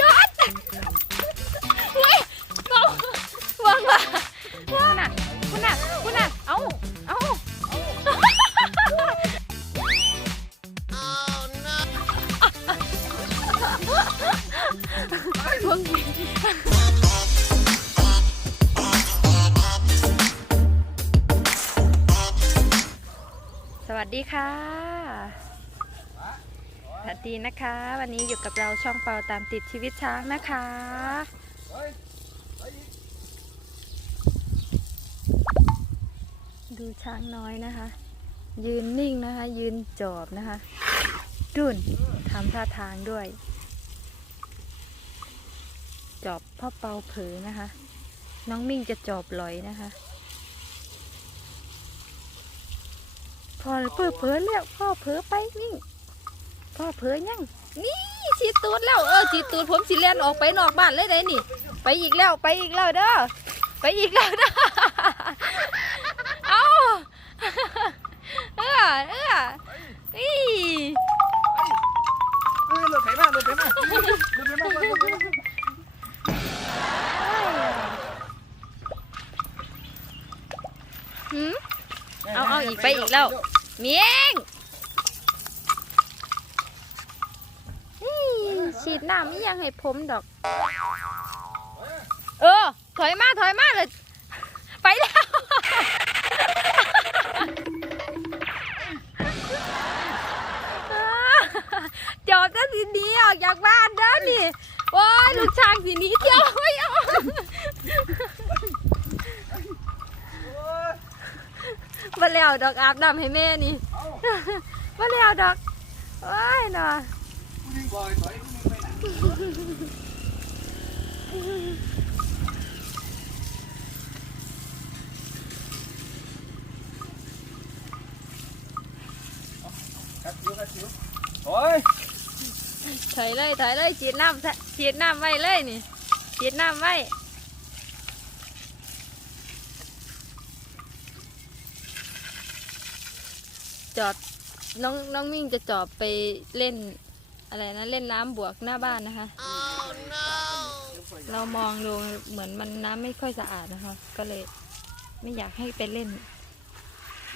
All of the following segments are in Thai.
ยอดเฮ้ยเอาวางมาคุณน่ะคุณน่ะคุณน่ะเอ้าเอ้าพวกนี้สวัสดีค่ะ วัสดีนะคะ วันนี้อยู่กับเราช่องเปาตามติดชีวิตช้างนะคะ ดูช้างน้อยนะคะ ยืนนิ่งนะคะ ยืนจอบนะคะดุนทำท่าทางด้วย จอบพ่อเปาเผลอนะคะ น้องมิ่งจะจอบลอยนะคะ พอเพื่อเผลอแล้วพ่อเผลอไปมิ่ง พ่อเผลยังนี่สีตูดแล้วเออสีตูดผมสีเลนออกไปนอกบ้านเลยได้นี่ ไปอีกแล้วไปอีกแล้วเด้อไปอีกแล้วเด้อเอาเออเอออีเออรถไถมารถไถมารถไถมารถไถมารถไถมาหืมเอาเอาอีกไปอีกแล้วเมียงนี่ฉีด น้ำไม่ยังให้ผมดอก เออ ถอยมาถอยมาเลย ไปแล้วจอบจะสีนี้ออกจากบ้านเด้อนี่โอ้ยลูกช้างสีนี้เที่ยวไม่เอามาแล้วดอกอาบน้ำให้แม่นี่เอามาแล้วดอกว้ายเนาะ ผู้หญิงบ่อยถอยผู้หญิงไปไหนกัดคิ้วกัดคิ้วโอ้ยถอยเลยถอยเลยฉีดน้ำฉีดน้ำไว้เลยนี่ฉีดน้ำไว้จอดน้องน้องมิ่งจะจอดไปเล่น อะไรนะเล่นน้ำบวกหน้าบ้านนะคะเรามองดูเหมือนมันน้ำไม่ค่อยสะอาดนะคะ ก็เลยไม่อยากให้ไปเล่น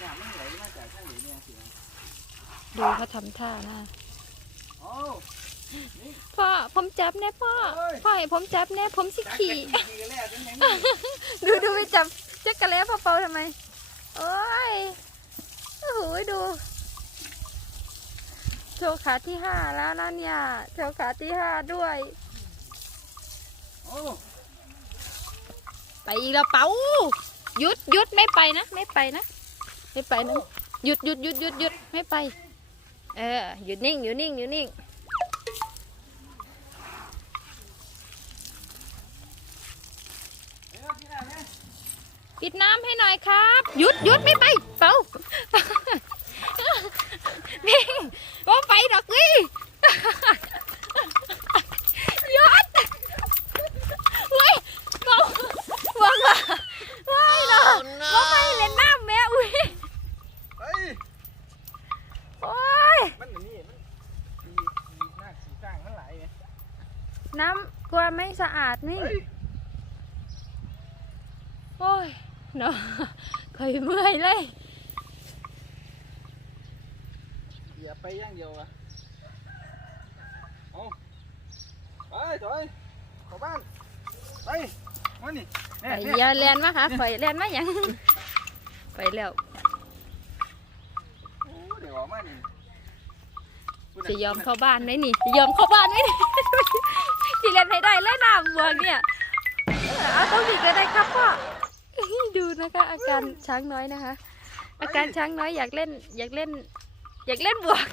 น้ำมันไหลมาจากข้างหลังเนี่ยสิดูเขาทำท่านะโอ้พ่อผมจับแน่พ่อเฮ้ยพ่อให้ผมจับแน่ผมสิจักขี่จักขี่กันแล้วจังยังนี่ดูดูไปจับจักระเล้พ่อเปาทำไมโอ้ยโอ้โหดู โชว์ขาที่ห้าแล้วนะเนี่ย โชว์ขาที่ห้าด้วย โอ้ไปอีกแล้วเปาหยุดหยุดไม่ไปนะ ไม่ไปนะ ไม่ไปนะหยุดหยุดหยุดหยุดหยุดไม่ไป เออหยุดนิ่งหยุดนิ่งหยุดนิ่งปิดน้ำให้หน่อยครับ หยุดหยุดไม่ไปเปา งว่าไปดอกนี่หยุดเว้ยเปาวังว่าว้ายเนาะว่าไปเล่นน้ำแม่อุ้ยเฮ้ยโอ้ยมันอันนี่มันสีสีหน้าสีจ้างมันไหลไงน้ำกลัวไม่สะอาดนี่ เฮ้ยโอ้ยเนาะเคยเมื่อยเลย อย่า ไปอย่างเดียวอะเอาไปถอยเข้าบ้าน ไปมานี่ไปเนี่ยอย่าเรียนมาค่ะข่อยเรียนมาหยัง ไปแล้วโอ้เดี๋ยวออกมานี่จะยอมเข้าบ้านไหมนี่จะยอมเข้าบ้านไหมนี่จะเรียนให้ได้เลยน้ำบวกเนี่ยเออเอาต้องดีก็ได้ครับพ่อดูนะคะ อาการช้างน้อยนะคะ อาการช้างน้อยอยากเล่น อยากเล่น อยากเล่นบวก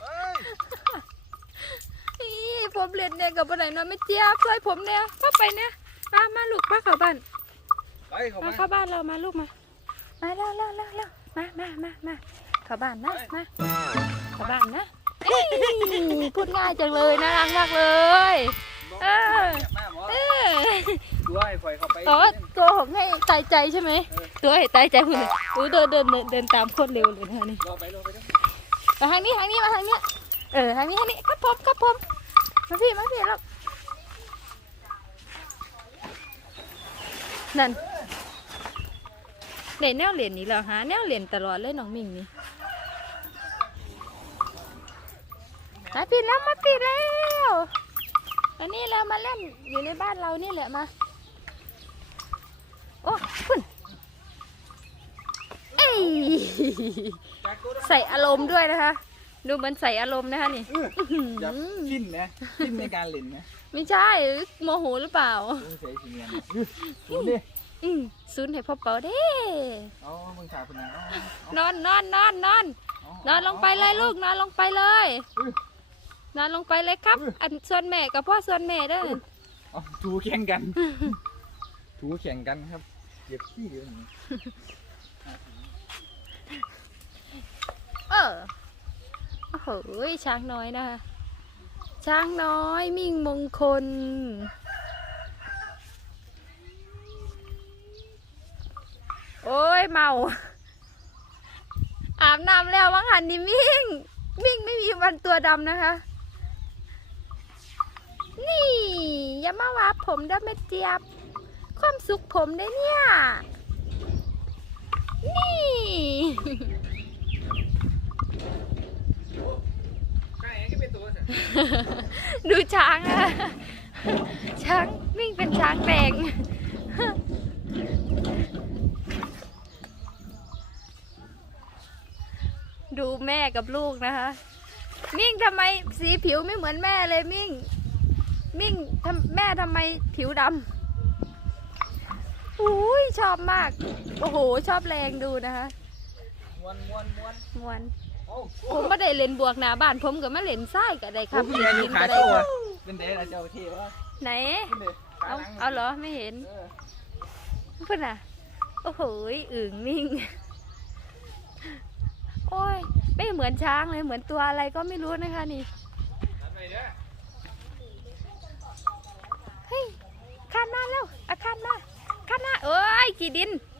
เฮ้ยอีผมเล่นเนี่ยกับอะไรเนาะไม่เจี๊ยบช่วยผมเนี่ยพ่อไปเนี่ยมามาลูกมาเข้าบ้านไปเข้ามามาเข้าบ้านเรามาลูกมา มาเร็วเร็วเร็วเร็วมามามามาเข้าบ้านนะมาเข้าบ้านนะเอ้ยพูดง่ายจังเลยน่ารักมากเลยเออมาหมอเออด้วยคอยเข้าไปแต่ว่าตัวผมให้ตายใจใช่ไหม ตัวให้ตายใจคุณเลยโอ้เดินเดินเดินตามโคตรเร็วเลยนะนี่รอไปรอไปมาทางนี้ทางนี้มาทางนี้ เออทางนี้ทางนี้ครับผมครับผมมาพี่มาพี่ลูกนั่นเด่นแนวเหรียญนี้แล้วฮะแนวเหรียญตลอดเลยน้องมิงนี่มาพี่แล้วมาพี่แล้วอันนี้เรามาเล่นอยู่ในบ้านเรานี่แหละมา โอ้คุณเอ้ย จากกูได้ ใส่อารมณ์ด้วยนะคะ ดูเหมันใส่อารมณ์นะคะนี่เอออื้อหืออยากกินนะกินในการเล่นนะไม่ใช่โมโหหรือเปล่าโอ้ยใส่สีเงินอื้อดูดิอืมซุนให้พ่อเปาเด้เอามึงถ่ายคนนั้นเอานอนนอนนอนนอนเอานอนลงไปเลยลูกนอนลงไปเลยอื้อนอนลงไปเลยครับอื้ออันส่วนแม่กับพ่อส่วนแม่เด้อเอาถูแข่งกัน ถูแข่งกันครับเก็บขี้เดียวนี้ เออโอ้โหช้างน้อยนะคะ ช้างน้อยมิ่งมงคล โอ้ยเมา อาบน้ำแล้ววังหันนี่มิ่ง มิ่งไม่มีวันตัวดำนะคะ นี่ อย่ามาว่าผมด้อแม่เจียบ ความสุขผมได้เนี่ย นี่ ใกล้ก็เป็นตัวสิ ดูช้างนะช้างวิ่งเป็นช้างแดงดูแม่กับลูกนะคะ มิ่งทำไมสีผิวไม่เหมือนแม่เลยมิ่ง มิ่งทำแม่ทำไมผิวดำอุ้ยชอบมาก โอ้โห ชอบแรงดูนะคะม้วนม้วนม้วนมวนโอ้ ผมไม่ได้เล่นบวกหนาบ้านผมกับมาเล่นไส้ก็ได้ครับคุณแม่อยู่ขาก็โชได้ว์อะเป็นเดชเจ้าที่วะไหนเป็นเดชขาเอาหลังเอาเหรอไม่เห็นเออพุ่นอะโอ้โหอึ่งมิ่ง โอ้ยไม่เหมือนช้างเลยเหมือนตัวอะไรก็ไม่รู้นะคะนี่ทำไมเนี่ยเฮ้ยข้านหน้าแล้วอะข้านหน้าข้านหน้าเอ้ยกี่ดินอื้อโ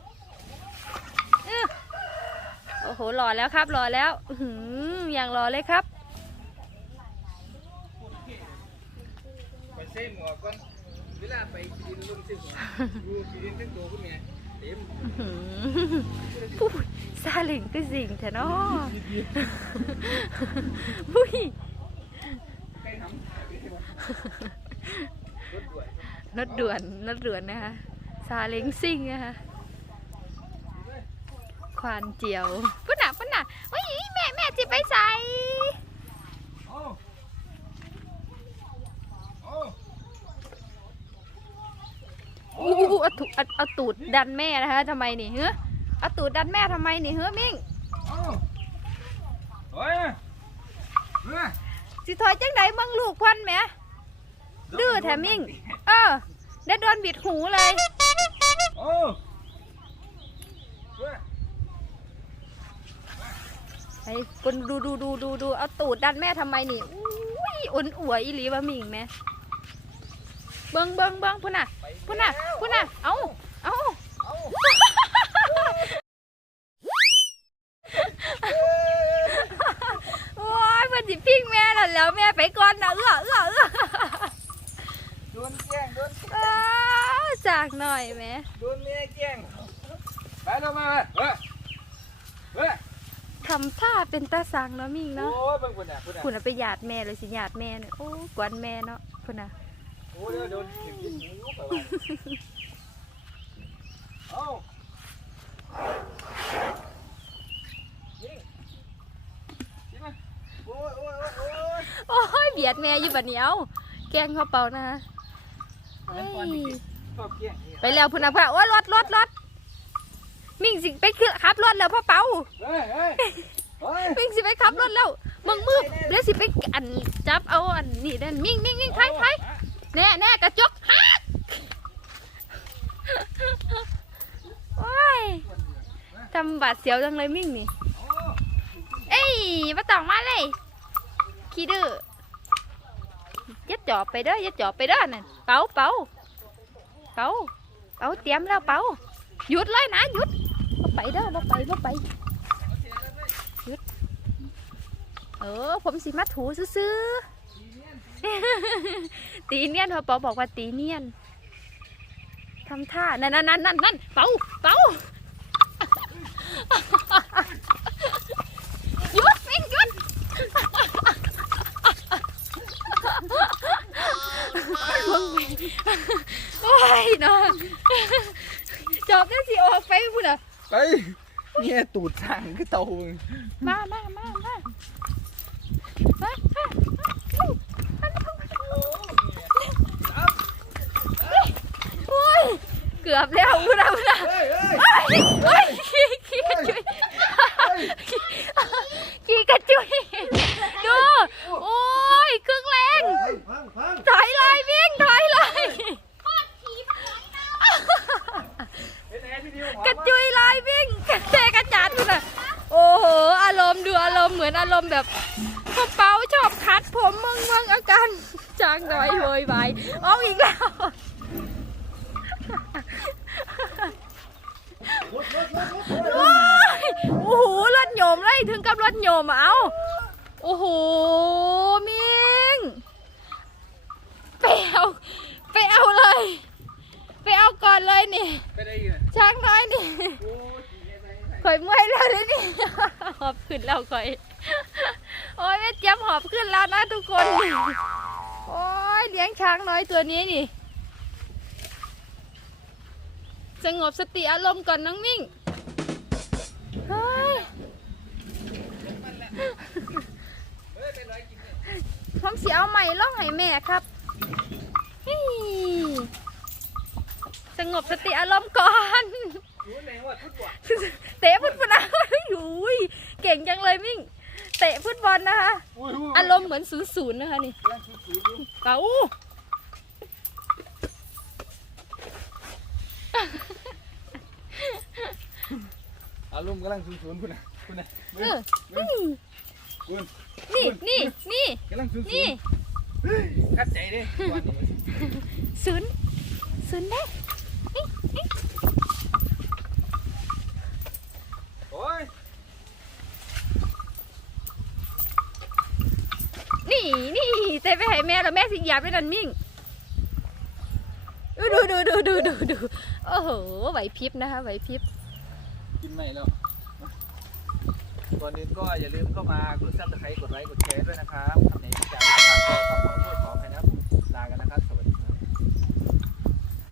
อ้โหรอแล้วครับรอแล้วอื้อหืออย่างรอเลยครับไปเส้นหมวกก่อนเวลาไปกินลุงเส้นหมวกดูกินทั้งตัวคุณแม่เต็มอื้อหือพูดซาเล็งก็สิ่งแท้เนาะอุ้ยใกล้ทำรถด่วนรถด่วนรถด่วนนะคะซาเล้งซิ่งนะคะ ควานเจียวพุ่นน่ะพุ่นน่ะโอ้ยแม่แม่จิไปใส่โอ้โอ้อู้อู้เอาถูเอาเอาตูดดันแม่นะคะทำไมนี่เฮ้อเอาตูดดันแม่ทำไมนี่เฮ้อมิ่งโอ้โอ้ยเฮ้ยสิถอยจังใดมึงลูกควันแหมดื้อแถมมิ่งเออได้โดนบิดหูเลยโอ้เฮ้ย ไอ้คนดูดูดูดูดูเอาตูดดันแม่ทำไมนี่อุ้ยอุ่นอวยอีหลีบะมิ่งแม่เบิ้งเบิ้งเบิ้งพุ่นน่ะพุ่นน่ะพุ่นน่ะเอาเอาเอาโอ้ยมันสิปิ้งแม่น่ะแล้วแม่ไปก่อนนะเอื้อเอื้อเอื้อโดนแกล้งโดนอ้าวจากหน่อยแม่โดนเมียแกล้งไปลงมาเฮ้ยเฮ้ย ทำท่าเป็นตาสังเนาะมิ่งโอ้เนาะยเบิ่งพุ่นน่ะพุ่นน่ะคุณน่ะไปหยาดแม่เลยสิหยาดแม่เนี่ยโอ้กวนแม่เนาะคุณน่ะโอ้ยเดี๋ยวโดนถิ่มที่หูไปว่ะเอายิงยิงมาโอ้ยโอ้ยโอ้ยโอ้ยโอ้ยเบียดแม่อยู่บัดเหนียวแกล้งเขาเป่านะเฮ้นั่นก่อนยดิชอบแกล้งนี่ ไปแล้วพุ่นน่ะพุ่นน่ะโอ้ยรถรถรถ มิ่งสิไปขึ้นขับรถแล้วพ่อเป่าเฮ้ยเฮ้ยเฮ้ยมิ่งสิไปขับรถแล้วมึงมือเดี๋ยวสิไปอันจับเอาอันนี่เด่นมิ่งมิ่งมิ่งไทยไทยแน่แน่กระจกฮักว้ายทำบาดเสียวจังเลยมิ่งนี่เอ้ยมาต่องมาเลยขี้ดื้อยัดจอบไปเด้อยัดจอบไปเด้อนั่นเป๋าเป๋าเป๋าเป๋าเตรียมแล้วเป๋าหยุดเลยนะหยุดบ่ ไปเด้อบ่ไปบ่ไปหยุดเออผมสิมาถูซื้อตีเนียนพอปอบอกว่าตีเนียนทำท่า นั่นนั่นนั่นนั่นเป่าเป่าหยุดมิงหยุดมึงโอ้ยนอนจอบนั่นสิออกไปพูดอะ ไปเนี่ยตูดสั่งคือเตามึงมามามามามามาโอ้ยเกือบแล้วพูดอะพูดอะเฮ้ยเฮ้ยเฮ้ยขี้ขี้กระจุยขี้กระจุยดู โอ้ยครึ่งแรง พังพัง ถอยเลยวิ่งถอยเลย เป็นไงพี่ดิว กระจุยลายวิ่งกระเทกระจาดดูนะโอ้โห อารมณ์ดูอารมณ์ เหมือนอารมณ์แบบกระเป๋าชอบคัดผมมึงมึงอาการจางน้อยโวยวายออกอีกแล้วโอ้ยโอ้โหรถโยมเลยถึงกับรถโยมอะเอาโอ้โหมิงไปเอาไปเอาเลย ไปเอาก่อนเลยนี่ไปได้ยังไงช้างน้อยนี่โอ้ยขี่ไปไปข่อยเมื่อยแล้วเลยนี่ หอบขึ้นแล้วข่อย โอ้ยแม่เจี๊ยบหอบขึ้นแล้วนะทุกคน โอ้ยเลี้ยงช้างน้อยตัวนี้นี่ สงบสติอารมณ์ก่อนน้องมิ่งเฮ้ยเฮ้ยเป็นไรกินเนี่ยผมเสียเอาใหม่ล่องให้แม่ครับฮิสงบสติอารมณ์ก่อน รู้ไหนว่าทุกวันเตะฟุตบอลนะอยู่ยเก่งจังเลยมิ่ง เตะฟุตบอลนะคะอุ้ยอารมณ์เหมือนศูนย์ศูนย์นะคะนี่กำลังสูดสูดอยู่เป๋าอารมณ์กำลังสูดสูดคุณนะคุณนะเออนี่คุณนี่นี่นี่กำลังสูดสูนี่ดคัดใจดิวันนี้ศูนย์ศูนย์เด้ โอ้ย นี่นี่เตะไปให้แม่แล้วแม่สิหยาบด้วยนั่นมิ่งดูดูดูดูดูดูโอ้โหไหวพริบนะคะไหวพริบกินไม่แล้วก่อนอื่นก็อย่าลืมเข้ามากดซับสไครต์กดไลค์กดแชร์ด้วยนะครับทำไหนที่จะไม่พลาดก็ต้องขอโทษขอ